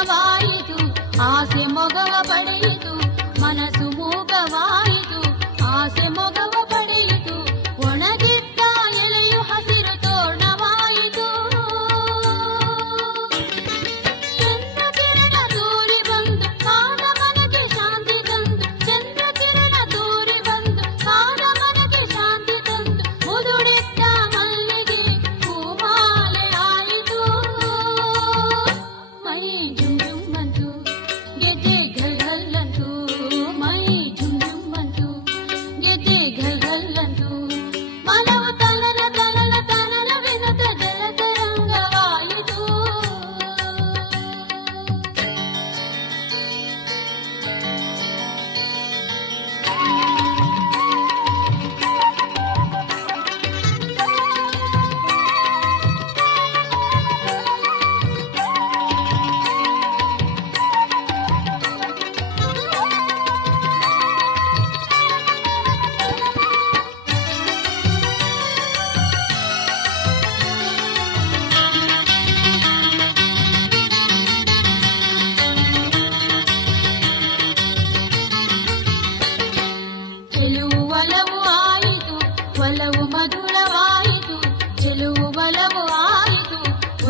ದೂರವಾಯಿತು, ಆಸೆ ಮೊಗವ ಪಡೆಯಿತು, ಮನಸ್ಸು ಮೂಗವಾಯಿತು, ಆಸೆ ಮೊಗವ ಪಡೆಯಿತು, ಒಣಗಿದ್ದ ಎಲೆಯು ಹಸಿರು ತೋರಣವಾಯಿತು. ಚಂದ್ರ ಕಿರಣ ತೂರಿ ಬಂದು ಕಾದ ಮನಕ್ಕೆ ಶಾಂತಿ ತಂದು, ಚಂದ್ರ ಕಿರಣ ತೂರಿ ಬಂದು ಕಾದ ಮನಕ್ಕೆ ಶಾಂತಿ ತಂದು, ಮುದುಡೆತ್ತ ಮಲ್ಲಿಗೆ ಹೂಮಾಲೆ ಆಯಿತು. ಮೈ ಜುಮ್ ಜುಮ್ ಅಂತು, ಗೆದ್ದೆ ಘಲ್ ಘಲ್ ಅಂತು, ಮೈ ಜುಮ್ ಜುಮ್ ಅಂತು, ಗೆದ್ದೆ ಘಲ್ ಘಲ್ ಅಂತು, ಮನವು ತನನ ತನನ ತನನವೆನುತ ಜಲತರಂಗವಾಯಿತು. ಚೆಲುವು ಒಲವು ಆಯಿತು, ಒಲವು ಮಧುರವಾಯಿತು, ಚೆಲುವು ಒಲವು ಆಯಿತು,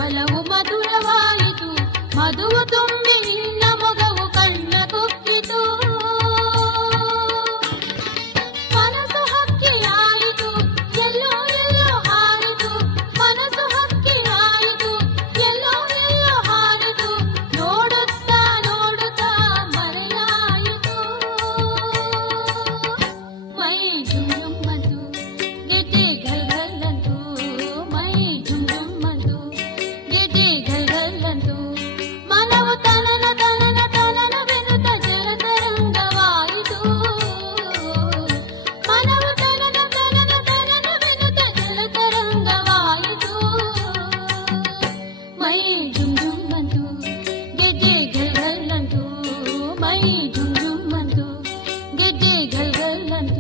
ಒಲವು ಮಧುರವಾಯಿತು, ಮಧುವು ತುಂಬಿ ನಿನ್ನ ಮೊಗವು ಕಣ್ಣ ಕುಕ್ಕಿತು. ಮನಸ್ಸು ಹಕ್ಕಿಯಾಯಿತು, ಎಲ್ಲೋ ಎಲ್ಲೋ ಹಾರಿತು, ಮನಸ್ಸು ಹಕ್ಕಿಯಾಯಿತು, ಎಲ್ಲೋ ಎಲ್ಲೋ ಹಾರಿತು, ನೋಡುತ್ತಾ ನೋಡುತ್ತಾ ಮರೆಯಾಯಿತು. ಮೈ ಜುಮ್ ಜುಮ್ ಅಂತು, ಗೆದ್ದೆ ಘಲ್ ಘಲ್ ಅಂತು, ಮೈ ಜುಮ್ ಜುಮ್ ಅಂತು, ಗೆದ್ದೆ ಘಲ್ ಘಲ್ ಅಂತು, ಮನವು ತನನ ತನನ ತನನವೆನುತ ಜಲತರಂಗವಾಯಿತು. ಮನವು ತನನ ತನನ ತನನವೆನುತ ಜಲತರಂಗವಾಯಿತು. ಮೈ ಜುಮ್ ಜುಮ್ ಅಂತು, ಗೆದ್ದೆ ಘಲ್ ಘಲ್ ಅಂತು, ಮೈ ಜುಮ್ ಜುಮ್ ಅಂತು, ಗೆದ್ದೆ ಘಲ್ ಘಲ್ ಅಂತು.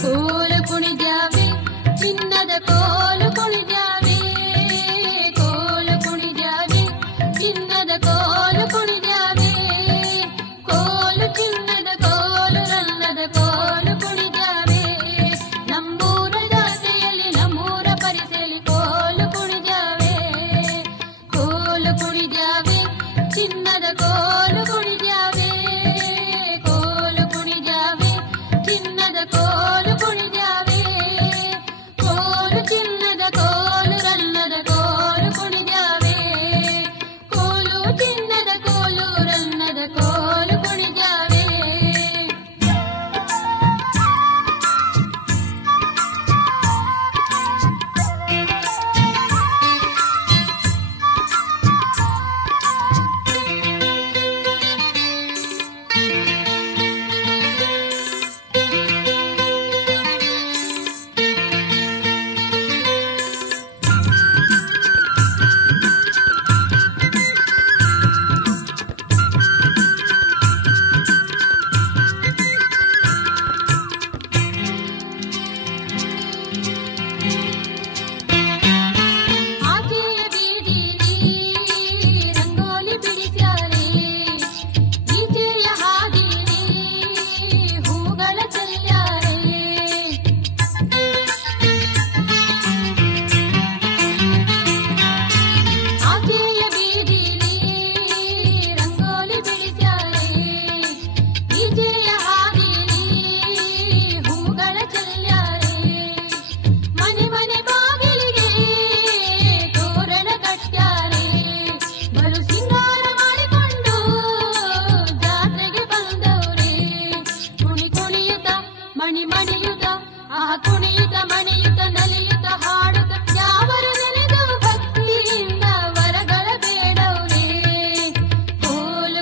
ಕೋಲು ಕುಣಿದ್ಯಾವೆ, ಚಿನ್ನದ ಕೋಲು ಕುಣಿದ್ಯಾವೆ, ಕೋಲು ಕುಣಿದ್ಯಾವೆ, ಚಿನ್ನದ ಕೋಲು ಕುಣಿದ್ಯಾವೆ, ಕೋಲು ಚಿನ್ನದ ಕೋಲು ರನ್ನದ ಕೋಲು ಕುಣಿದ್ಯಾವೆ, ನಮ್ಮೂರ ಜಾತ್ರೆಯಲ್ಲಿ ನಮ್ಮೂರ ಪರಿಸೆಯಲ್ಲಿ ಕೋಲು ಕುಣಿದ್ಯಾವೆ, ಕೋಲು ಕುಣಿದ್ಯಾವೆ, ಚಿನ್ನದ ಕೋಲು ಕುಣಿದ್ಯಾವೆ, ಕೋಲು ಕುಣಿದ್ಯಾವೆ, ಚಿನ್ನದ ಕೋಲು ಕುಣಿದ್ಯಾವೆ, ಕೋಲು ಚಿನ್ನದ ಕೋಲು ರನ್ನದ ಕೋಲು ಕುಣಿದ್ಯಾವೆ, ಕೋಲು ಚಿನ್ನದ ಕೋಲು ರನ್ನದ ಕೋಲು ಕುಣಿದ್ಯಾವೆ.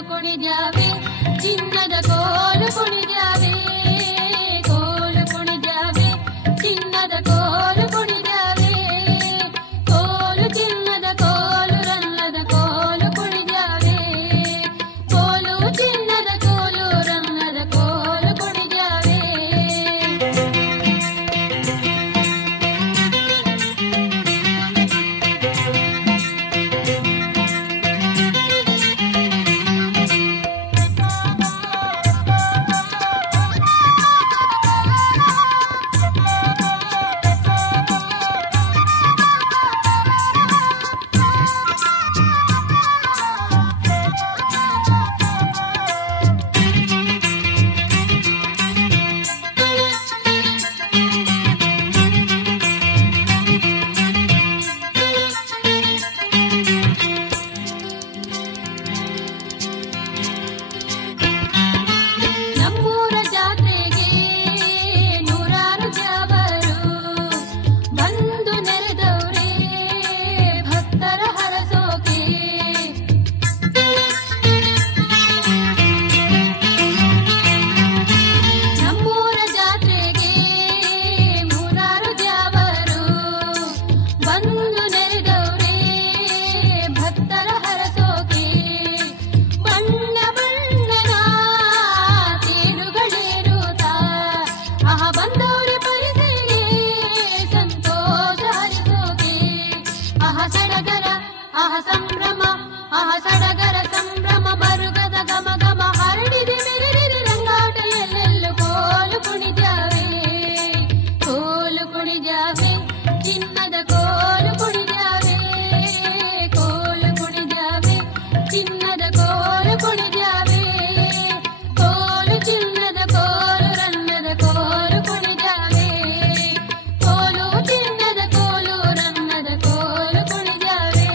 ಕುಣಿದ್ಯಾವೆ ಚಿನ್ನದ ಕೋಲು ಕುಣಿದ್ಯಾವೆ ಕೋಲು ಕುಣಿದ್ಯಾವೆ ಚಿನ್ನದ ಕೋಲು ಕುಣಿದ್ಯಾವೆ ಕೋಲು ಚಿನ್ನದ ಕೋಲು ರನ್ನದ ಕೋಲು ಕುಣಿದ್ಯಾವೆ ಕೋಲು ಚಿನ್ನದ ಕೋಲು ರನ್ನದ ಕೋಲು ಕುಣಿದ್ಯಾವೆ ಸಡಗರ ಸಂಭ್ರಮ ಮರುಗದ ಗಮ ಗಮ ಹರಡಿದೆ ಮೆರೆದಿದೆ ರಂಗಾಟ ಎಲ್ಲೆಲ್ಲೂ ಕೋಲು ಕುಣಿದ್ಯಾವೆ ಚಿನ್ನದ ಕೋಲು ಕುಣಿದ್ಯಾವೆ ಕೋಲು ಕುಣಿದ್ಯಾವೆ ಚಿನ್ನದ ಕೋಲು ಕುಣಿದ್ಯಾವೆ ಕೋಲು ಚಿನ್ನದ ಕೋಲು ರನ್ನದ ಕೋಲು ಕುಣಿದ್ಯಾವೆ ಕೋಲು ಚಿನ್ನದ ಕೋಲು ರನ್ನದ ಕೋಲು ಕುಣಿದ್ಯಾವೆ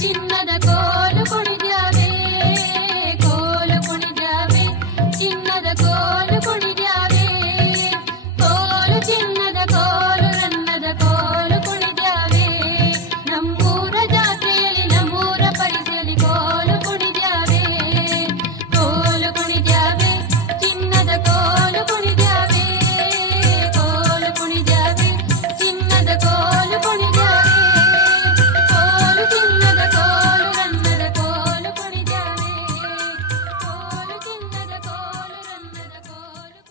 ಚಿನ್ನದ ಕೋಲು ಕುಣಿದ್ಯಾವೆ ಕೋಲು ಕುಣಿದ್ಯಾವೆ ಚಿನ್ನದ ಕೋಲು ಕುಣಿದ್ಯಾವೆ ಕೋಲು ಚಿನ್ನದ ಕೋಲು ರನ್ನದ ಕೋಲು ಕುಣಿದ್ಯಾವೆ ನಮ್ಮೂರ ಜಾತ್ರೆಯಲ್ಲಿ ನಮ್ಮೂರ ಪರಿಸಲಿ ಕೋಲು ಕುಣಿದ್ಯಾವೆ ಕೋಲು ಕುಣಿದ್ಯಾವೆ ಚಿನ್ನದ ಕೋಲು ಕುಣಿದ್ಯಾವೆ ಕೋಲು ಕುಣಿದ್ಯಾವೆ ಚಿನ್ನದ ಕೋಲು ಕುಣಿದ್ಯಾವೆ ಕೋಲು ಚಿನ್ನದ ಕೋಲು ರನ್ನದ ಕೋಲು ಕುಣಿದ್ಯಾವೆ ಕೋಲು ಚಿನ್ನದ ಕೋಲು ರನ್ನದ ಕೋಲು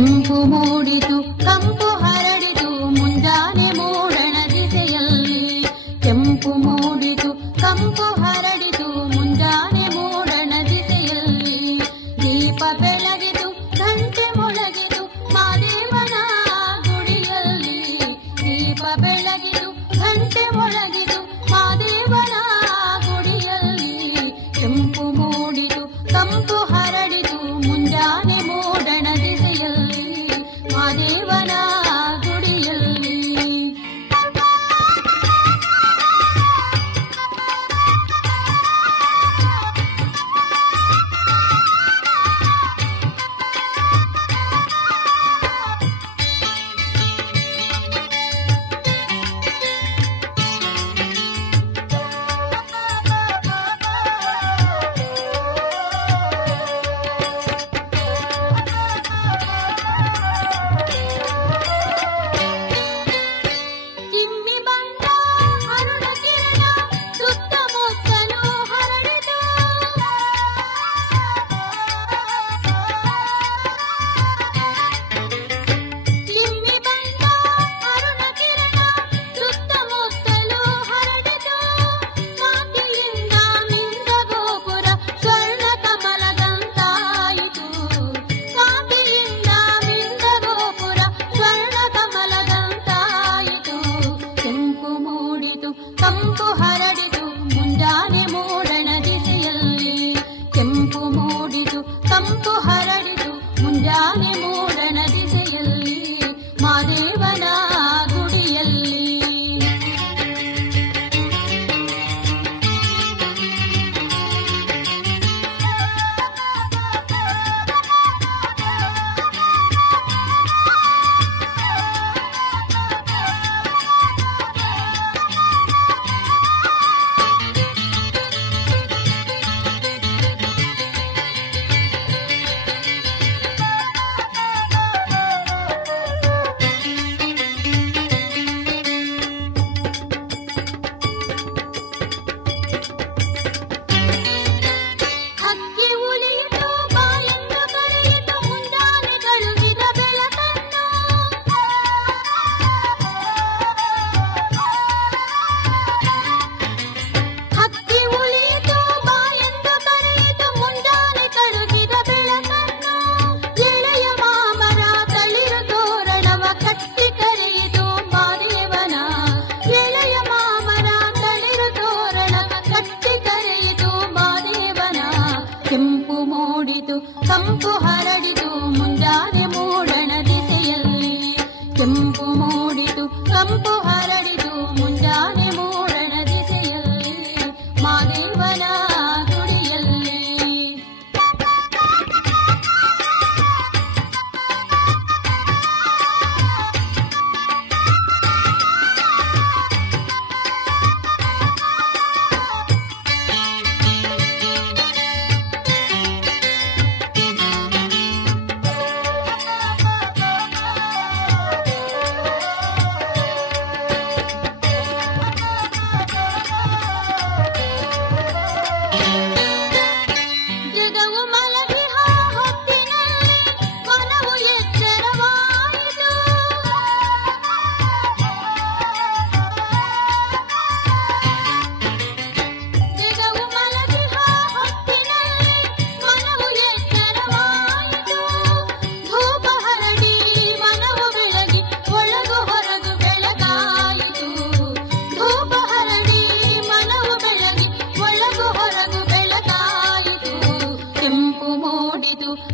ಕೆಂಪು ಮೂಡಿತು ಕಂಪು ಹರಡಿತು ಮುಂಜಾನೆ ಮೂಡಣ ದಿಸೆಯಲ್ಲಿ. ಕೆಂಪು ಮೂಡಿತು ಕಂಪು ಹರಡಿತು ಮುಂಜಾನೆ ಮೂಡಣ ದಿಸೆಯಲ್ಲಿ. ದೀಪ ಬೆಳಗಿತು ಗಂಟೆ ಮೊಳಗಿತು ಮಾದೇವನ ಗುಡಿಯಲ್ಲಿ. ದೀಪ ಬೆಳಗಿತು ಗಂಟೆ ಮೊಳಗಿತು ಮಾದೇವನ ಗುಡಿಯಲ್ಲಿ. ಕೆಂಪು ಮೂಡಿತು ಕಂಪು ಹರಡಿತು ಮುಂಜಾನೆ ಮೂಡಣ ದಿಸೆಯಲ್ಲಿ ಮಾದೇವನ ಗುಡಿಯಲ್ಲಿ. ಕಂಪು ಹರಡಿತು ಮುಂಜಾನೆ ಮೂಡಣ ದಿಸೆಯಲ್ಲಿ. ಕೆಂಪು ಮೂಡಿತು ಕಂಪು ಹರಡಿತು ಮುಂಜಾನೆ ಮೂಡಣ ದಿಸೆಯಲ್ಲಿ ಮಾದೇವನ ಗುಡಿಯಲ್ಲಿ. ಕೆಂಪು ಮೂಡಿತು ಕಂಪು ಹರಡಿತು ಮುಂಜಾನೆ ಮೂಡಣ ದಿಸೆಯಲ್ಲಿ. ಕೆಂಪು ಮೂಡಿತು ಕಂಪು ಹರಡಿತು ಮುಂಜಾನೆ ಮೂಡಣ ದಿಸೆಯಲ್ಲಿ ಮಾದೇವನ ಗುಡಿಯಲ್ಲಿ.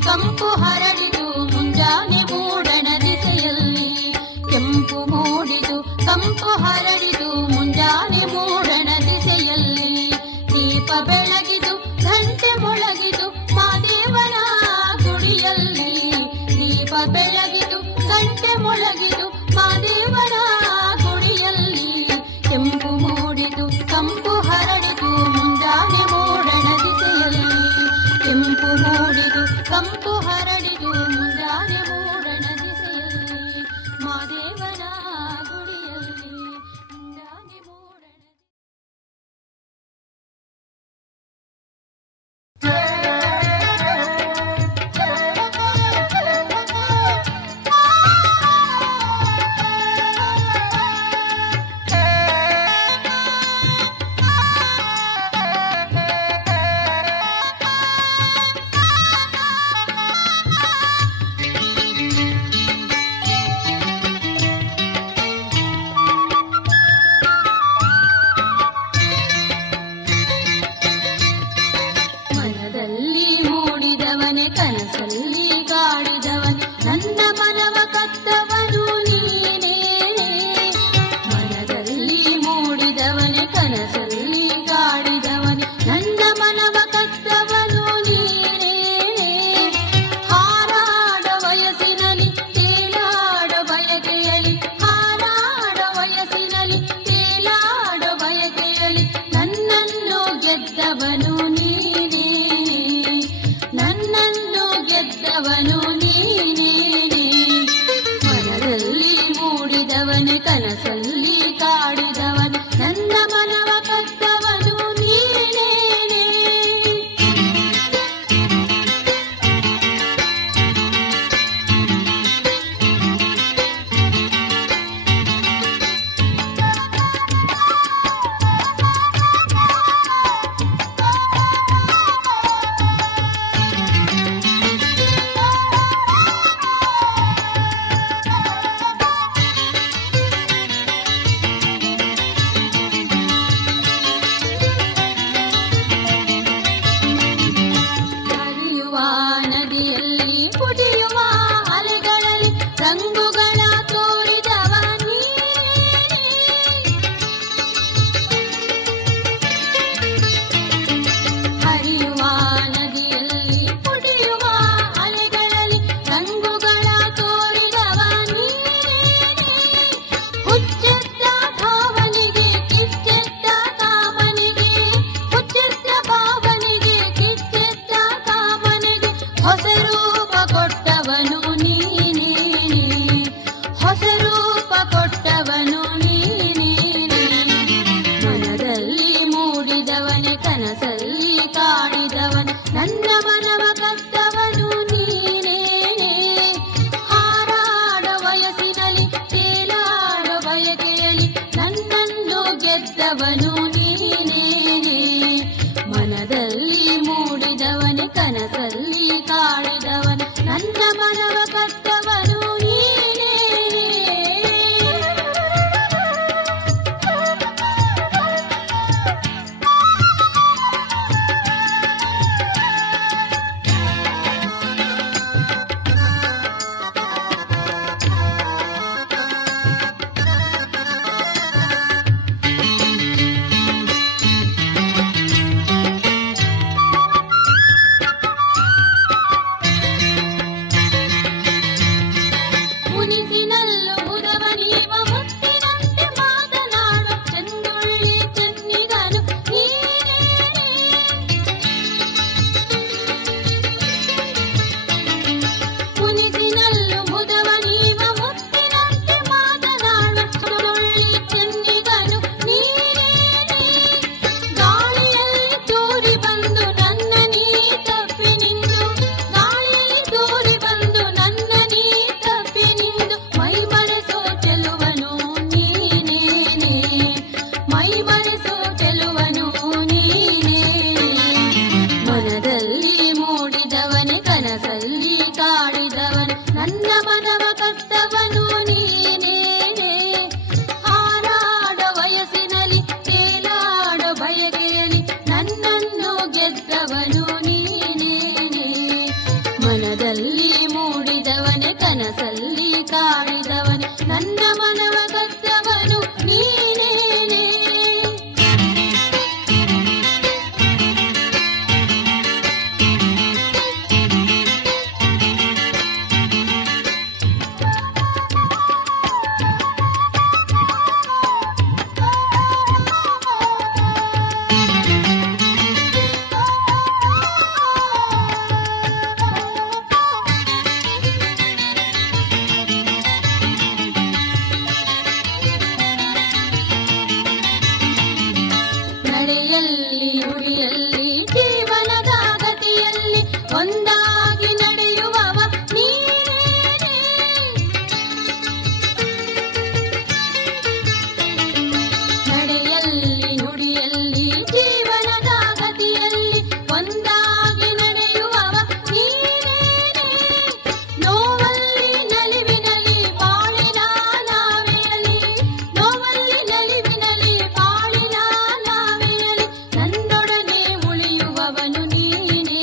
ಕಂಪು ಹರಡಿತು ಮುಂಜಾನೆ ಮೂಡಣ ದಿಸೆಯಲ್ಲಿ. ಕೆಂಪು ಮೂಡಿತು ಕಂಪು ಹರಡಿತು ಮುಂಜಾನೆ ಮೂಡಣ ದಿಸೆಯಲ್ಲಿ. ದೀಪ ಬೆಳಗಿತು ಗಂಟೆ ಮೊಳಗಿತು ಮಾದೇವನ ಗುಡಿಯಲ್ಲಿ. ದೀಪ ಬೆಳಗಿತು ಗಂಟೆ ಮೊಳಗಿತು ಮಾದೇವನ ಗುಡಿಯಲ್ಲಿ. ಕೆಂಪು ಮೂಡಿತು ಕಂಪು ಹರಡಿತು ಮುಂಜಾನೆ ಮೂಡಣ ದಿಸೆಯಲ್ಲಿ. ಕೆಂಪು ಮೂಡಿತು ಕಂಪು ಹರಡಿತು ಮುಂಜಾನೆ ಮೂಡಣ ದಿಸೆಯಲ್ಲಿ ಮಾದೇವನ ಗುಡಿಯಲ್ಲಿ ಮುಂಜಾನೆ ಮೂಡಣ. ಮೂಡಿದವನೇ ಕನಸಲ್ಲಿ ಕಾಡಿದವನೇ ನನ್ನ ಮನವ ಕತ್ತವನು ನೀನೇ ಮನದಲ್ಲಿ ಮೂಡಿದವನೇ ಕನಸಲ್ಲಿ ಕಾಡಿದವನೇ ನನ್ನ ಮನವ ಕತ್ತವನು ನೀನೇ ಹಾರಾಡ ವಯಸ್ಸಿನಲ್ಲಿ ತೇಲಾಡ ಬಯಕೆಯಲಿ ಹಾರಾಡ ವಯಸ್ಸಿನಲ್ಲಿ ತೇಲಾಡ ಬಯಕೆಯಲಿ ನನ್ನನ್ನು ಗೆದ್ದವನು ನೀನೇ ನನ್ನನ್ನು ಗೆದ್ದವನು ನೀನೇ ಮನದಲ್ಲಿ ಮೂಡಿದವನೇ ಕನಸಲ್ಲಿ ಕಾಡಿದವನು ನನ್ನ ಮನವ ಕತ್ತವನು ನೀನೇ ರಂಗುಗಳ ತೋರಿದವ ಹರಿಯುವ ನದಿಯಲ್ಲಿ ಕುಡಿಯುವ ಅಲೆಗಳಲ್ಲಿ ರಂಗುಗಳ ತೋರಿದವ ಹುಚ್ಚೆತ್ತ ಭಾವನೆಗೆ ಕಿಚ್ಚೆತ್ತ ಕಾಮನೆಗೆ ಹುಚ್ಚೆತ್ತ ಭಾವನೆಗೆ ಕಿಚ್ಚೆತ್ತ ಕಾಮನೆಗೆ ಹೊಸ ರೂಪ ಕೊಟ್ಟವನು ಹೊಸರೂಪ ಕೊಟ್ಟವನು ನೀನೇ ಮನದಲ್ಲಿ ಮೂಡಿದವನೇ ಕನಸಲ್ಲಿ ಕಾಡಿದವನು ನನ್ನ ಮನವ ಕತ್ತವನು ನೀನೇ ಹಾರಾಡ ವಯಸ್ಸಿನಲ್ಲಿ ತೇಲಾಡ ಬಯಕೆಯಲಿ ನನ್ನನ್ನು ಗೆದ್ದವನು ನೀನೇ ಮನದಲ್ಲಿ ಮೂಡಿದವನೇ ಕನಸಲ್ಲಿ ಕಾಡಿದವನು ನನ್ನ ಮನವ ಕತ್ತವನು ನೀನೇ ಮುನಿಸಿನಲ್ಲೂ ಮುದವನೀವ ಮುತ್ತಿನಂತೆ ಮಾತನಾಡು ಚೆಂದುಳ್ಳಿ ಚೆನ್ನಿಗನು ನೀನೇ ಮುನಿಸಿನಲ್ಲೂ ಮುದವನೀವ ಮುತ್ತಿನಂತೆ ಮಾತನಾಡು ಚೆಂದುಳ್ಳಿ ಚೆನ್ನಿಗನು ನೀನೇ ಗಾಳಿಯಲ್ಲಿ ತೂರಿ ಬಂದು ನನ್ನ ನೀ ತಪ್ಪಿ ನಿಂದು ಗಾಳಿಯಲ್ಲಿ ತೂರಿ ಬಂದು ನನ್ನ ನೀ ತಪ್ಪಿ ನಿಂದು ಮೈ ಮರೆಸೋ ಚೆಲುವನು ನೀನೇ ಮೈ ಮರೆಸೋ ಚೆಲುವನು ನೀನೇ ಮನದಲ್ಲಿ ಮೂಡಿದವನೇ ಕನಸಲ್ಲಿ ಕಾಡಿದವನು ನನ್ನ ಮನವ ಕತ್ತವನು ನೀನೇ ಹಾರಾಡ ವಯಸ್ಸಿನಲ್ಲಿ ತೇಲಾಡ ಬಯಕೆಯಲಿ ನನ್ನನ್ನು ಗೆದ್ದವನು ನೀನೇ ಮನದಲ್ಲಿ ಮೂಡಿದವನೇ ಕನಸಲ್ಲಿ ಕಾಡಿದವನು ನನ್ನ ಮನವ ಕತ್ತವನು ನೀನೇ ನಡೆಯಲ್ಲಿ ನುಡಿಯಲ್ಲಿ ಜೀವನದ ಗತಿಯಲ್ಲಿ ಒಂದಾಗಿ ನಡೆಯುವವ ನೀನೇ ನಡೆಯಲ್ಲಿ ನುಡಿಯಲ್ಲಿ ಜೀವನದ ಗತಿಯಲ್ಲಿ ಒಂದಾಗಿ ನಡೆಯುವವ ನೀನೇ ನೋವಲ್ಲಿ ನಲಿವಿನಲ್ಲಿ ಬಾಳಿನ ನಾವೆಯಲ್ಲಿ ನೋವಲ್ಲಿ ನಲಿವಿನಲ್ಲಿ ಬಾಳಿನ ನಾವೆಯಲ್ಲಿ ನನ್ನೊಡನೆ ಉಳಿಯುವವನು ನೀನೇ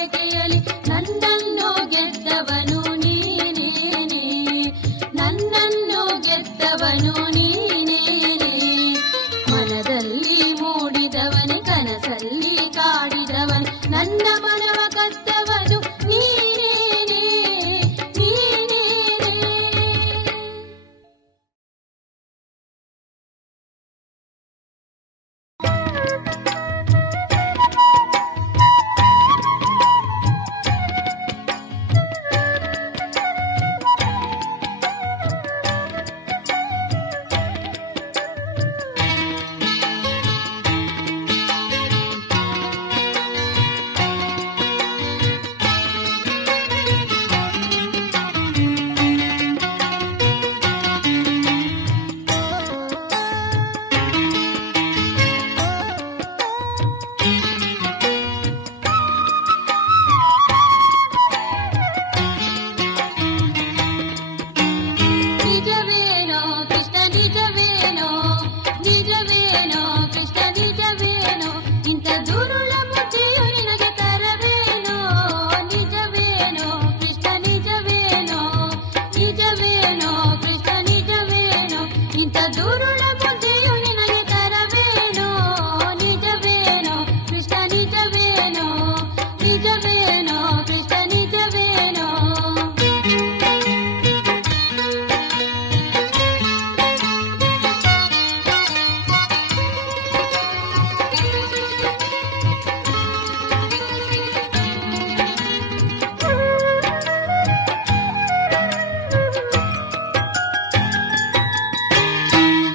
ಬಯಕೆಯಲಿ ನನ್ನನ್ನು ಗೆದ್ದವನು ನೀನೇನೆ, ನನ್ನನ್ನು ಗೆದ್ದವನು ನೀನೇನೆ. ಮನದಲ್ಲಿ ಮೂಡಿದವನೆ, ಕನಸಲ್ಲಿ ಕಾಡಿದವನು, ನನ್ನ ಮನವ ಕದ್ದವನು ನೀನೇನೆ, ನೀನೇನೆ. ನಿಜವೇನೋ ಕೃಷ್ಣ ನಿಜವೇನೋ, ನಿಜವೇನೋ ಕೃಷ್ಣ ನಿಜವೇನೋ, ಇಂಥ ದುರುಳ ಮುಟ್ಟಿಯು ನಿನಗೆ ತರವೇನೋ. ನಿಜವೇನೋ ಕೃಷ್ಣ ನಿಜವೇನೋ, ನಿಜವೇನೋ ಕೃಷ್ಣ ನಿಜವೇನೋ, ಇಂಥ ದುರುಳ ಮುಟ್ಟಿಯು ನಿನಗೆ ತರವೇನೋ. ನಿಜವೇನೋ ಕೃಷ್ಣ ನಿಜವೇನೋ, ನಿಜವೇನೋ ಕೃಷ್ಣ ನಿಜವೇನೋ.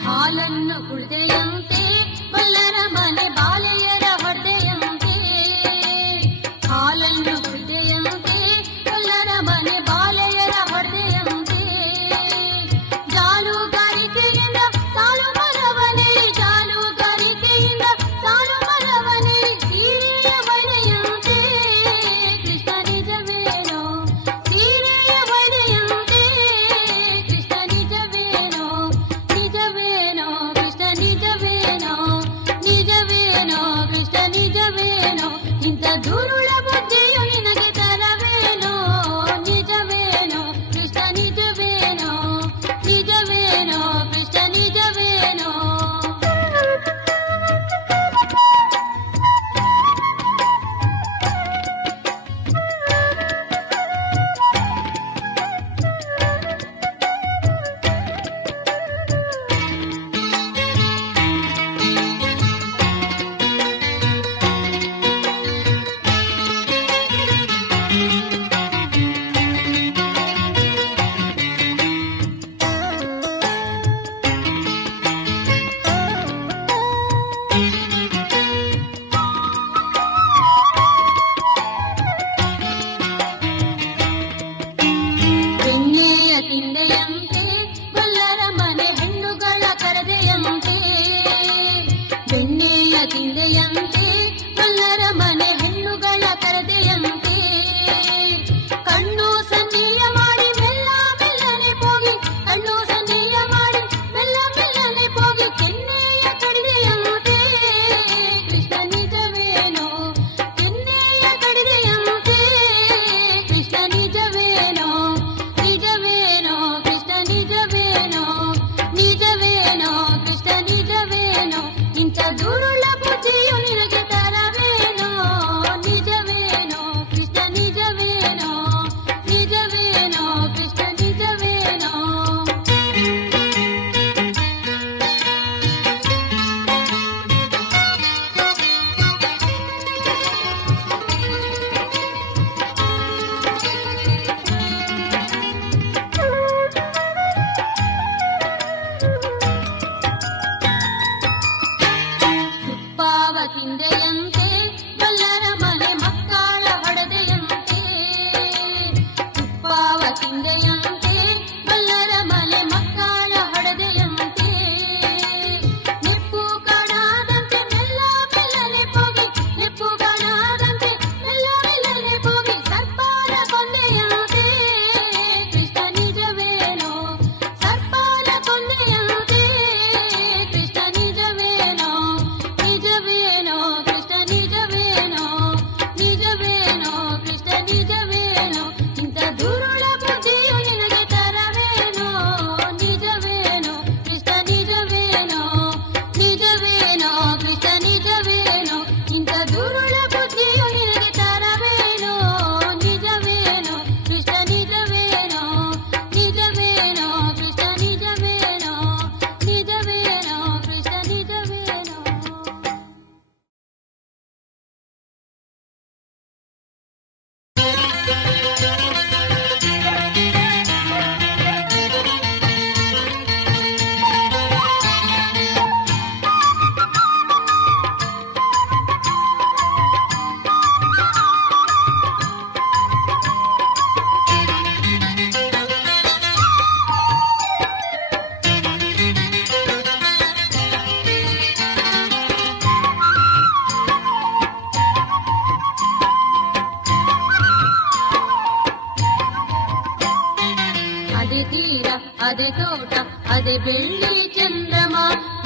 ಹಾಲನ್ನು ಕುಡಿದೆಯಂತೆ, ಬಲ್ಲರ ಮನೆ ಬಾಲೆಯರ ಹೊಡೆಯಂತೆ. ಹಾಲನ್ನು ಅದೇ ತೋಟ ಅದೇ ಬೆಳ್ಳಿ ಚಂದ್ರಮ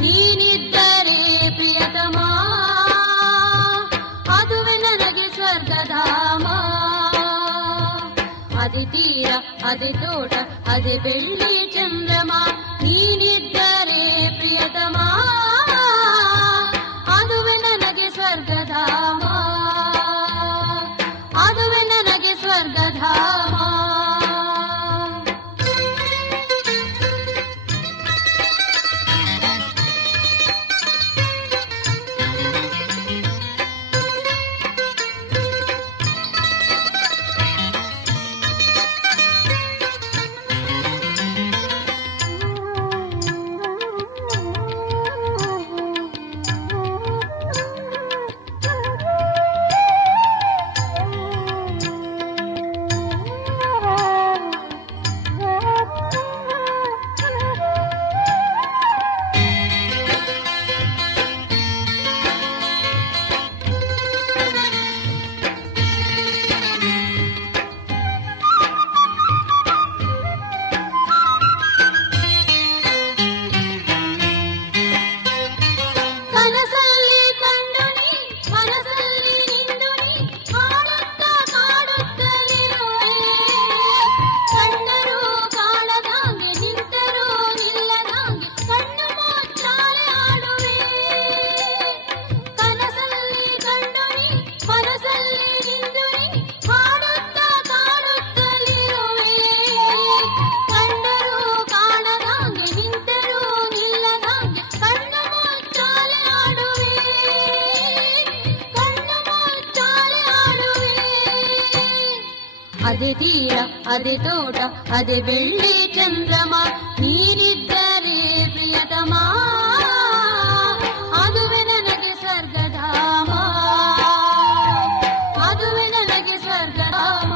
ನೀನಿದ್ದರೆ ಪ್ರಿಯತಮ ಅದುವೆ ನನಗೆ ಸ್ವರ್ಗಧಾಮ ಅದೇ ತೀರ ಅದೇ ತೋಟ ಅದೇ ಬೆಳ್ಳಿ ಚಂದ್ರಮ ನೀನಿದ್ದರೆ ಪ್ರಿಯತಮ ಅದುವೆ ನನಗೆ ಸ್ವರ್ಗಧಾಮ ಅದುವೆ ನನಗೆ ಸ್ವರ್ಗಧಾಮ ಅದೇ ತೀರ ಅದೇ ತೋಟ ಅದೇ ಬೆಳ್ಳಿ ಚಂದ್ರಮ ನೀನಿದ್ದರೆ ಪ್ರಿಯತಮ ಅದುವೆ ನನಗೆ ಸ್ವರ್ಗಧಾಮ ಅದುವೆ ನನಗೆ ಸ್ವರ್ಗಧಾಮ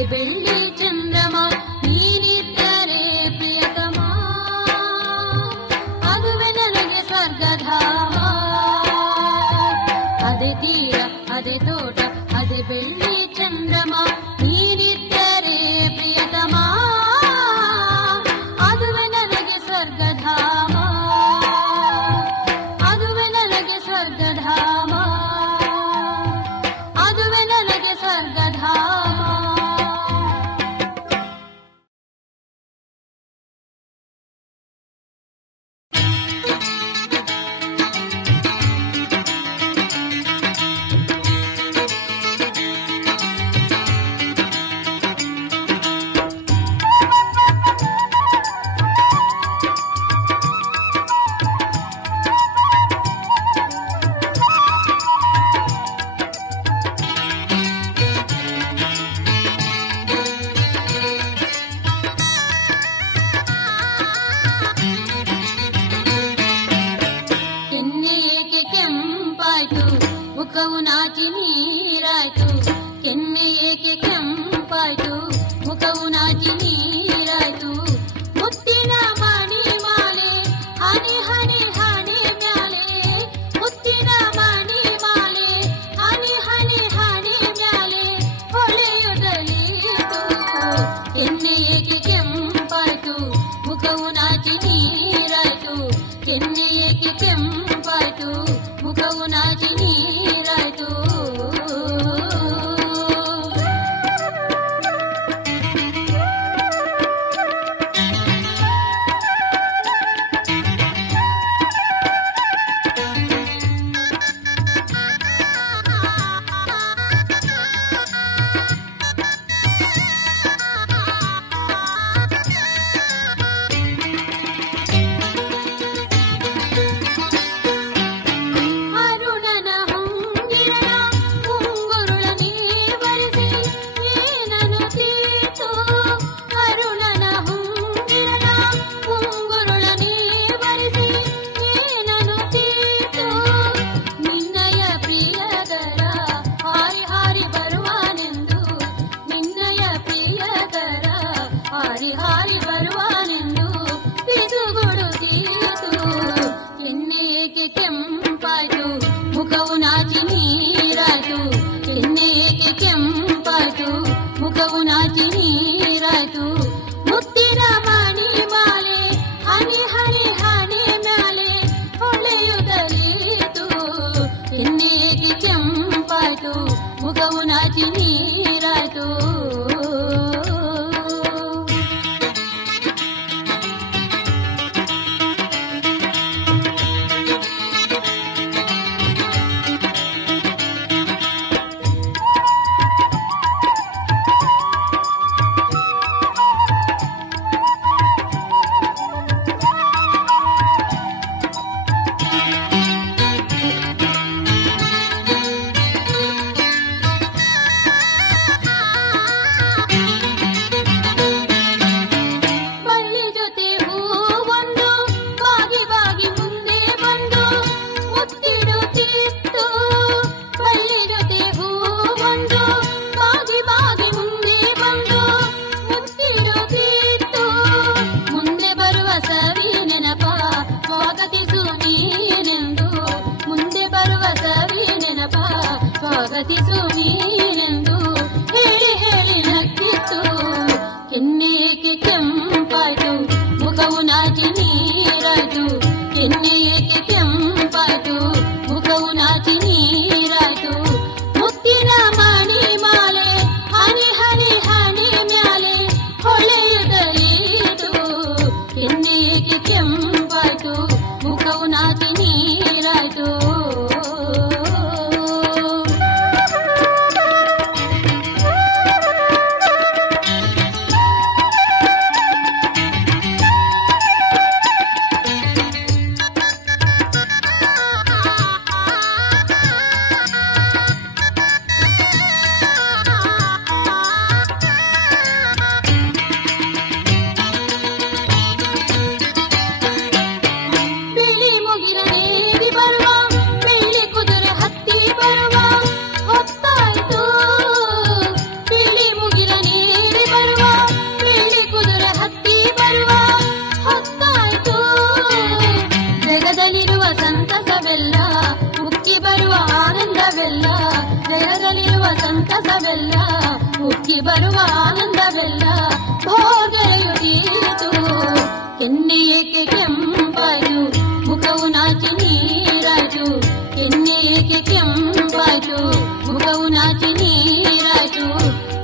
ಅದೇ ಬೆಳ್ಳಿ ಚಂದ್ರಮ ನೀನಿದ್ದರೆ ಪ್ರಿಯತಮ ಅದುವೆ ನನಗೆ ಸ್ವರ್ಗಧಾಮ ಅದೇ ತೀರ ಅದೇ ತೋಟ ಅದೇ ಬೆಳ್ಳಿ ಚಂದ್ರಮ ನೀನಿದ್ದರೆ ಪ್ರಿಯತಮ ಅದುವೆ ನನಗೆ ಸ್ವರ್ಗಧಾಮ ಅದುವೆ ನನಗೆ ಸ್ವರ್ಗಧಾಮ ಅದುವೆ ನನಗೆ ಸ್ವರ್ಗಧಾಮ. ಮುಖವು ನಾಚಿ ನೀರಾಯ್ತು ಕೆನ್ನೆ ಏಕೆ ಕೆಂಪಾಯ್ತು ಮುಖವು ನಾಚಿ ನೀರಾಯ್ತು ಮುತ್ತಿನ ಮಣಿ ಮಾಲೆ ಹನಿ ಹನಿ ಹನಿ ಮ್ಯಾಲೆ ಮುತ್ತಿನ ಮಣಿ ಮಾಲೆ ಹನಿ ಹನಿ ಹನಿ ಮ್ಯಾಲೆ ಹೊಳೆಯುತ್ತಲೀತು ಕೆನ್ನೆ ಏಕೆ ಕೆಂಪಾಯ್ತು ಮುಖವು ನಾಚಿ ನೀರಾಯ್ತು ಕೆನ್ನೆ ಏಕೆ ಕೆಂಪಾಯ್ತು ಮುಖವು ನಾಚಿ ನೀರಾಯ್ತು. ಮುಖವು ನಾಚಿ ನೀರಾಯ್ತು ಕೆನ್ನೆ ಏಕೆ ಕೆಂಪಾಯ್ತು ಮುಖವು ನಾಚಿ ನೀರಾಯ್ತು ಮುತ್ತಿನ ಮಣಿ ಮಾಲೆ ಹನಿ ಹನಿ ಹನಿ ಮ್ಯಾಲೆ ಹೊಳೆಯುತ್ತಲೀತು ಕೆನ್ನೆ ಏಕೆ ಕೆಂಪಾಯ್ತು ಮುಖವು ನಾಚಿ ನೀರಾಯ್ತು. ಸ್ವಾಗತಿಸು ನೀನೆಂದು ಹೇಳಿ ಹೇಳಿ ನಕ್ಕಿತ್ತು ಕೆನ್ನೆ ಏಕೆ ಕೆಂಪಾಯ್ತು ಮುಖವು ನಾಚಿ ನೀರಾಯ್ತು ಕೆನ್ನೆ ಏಕೆ ಕೆಂಪಾಯ್ತು ಮುಖವು ನಾಚಿ ನೀರಾಯ್ತು ಮುತ್ತಿನ ಮಣಿ ಮಾಲೆ ಹನಿ ಹನಿ ಹನಿ ಮ್ಯಾಲೆ ಹೊಳೆಯುತ್ತಲೀತು ಕೆನ್ನೆ ಏಕೆ ಕೆಂಪಾಯ್ತು ಮುಖವು ನಾಚಿ ನೀರಾಯ್ತು. ಬರುವ ಆನಂದವೆಲ್ಲ ಭೋಗೆಯುಡೀತು. ಕೆನ್ನೆಯೇಕೆ ಕೆಂಪಾಯ್ತು ಮುಖವು ನಾಚಿ ನೀರಾಯ್ತು, ಕೆನ್ನೆಯೇಕೆ ಕೆಂಪಾಯ್ತು ಮುಖವು ನಾಚಿ ನೀರಾಯ್ತು.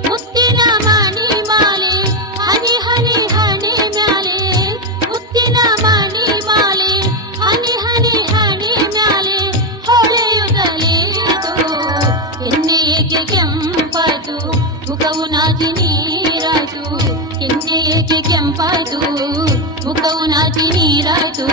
ಮುತ್ತಿನ ಮಣಿ ಮಾಲೆ ಹನಿ ಹನಿ ಹನಿ ಮ್ಯಾಲೆ, ಮುತ್ತಿನ ಮಣಿ ಮಾಲೆ ಹನಿ ಹನಿ ಹನಿ ಮ್ಯಾಲೆ ಹೊಳೆಯುತ್ತಲೇತು. ಕೆನ್ನೆಯೇಕೆ ಕೆಂಪಾಯ್ತು ಮುಖವು ನಾಚಿ ನೀರಾಯ್ತು, ಕೆನ್ನೆಯೇಕೆ ಕೆಂಪಾಯ್ತು ಮುಖವು ನಾಚಿ ನೀರಾಯ್ತು.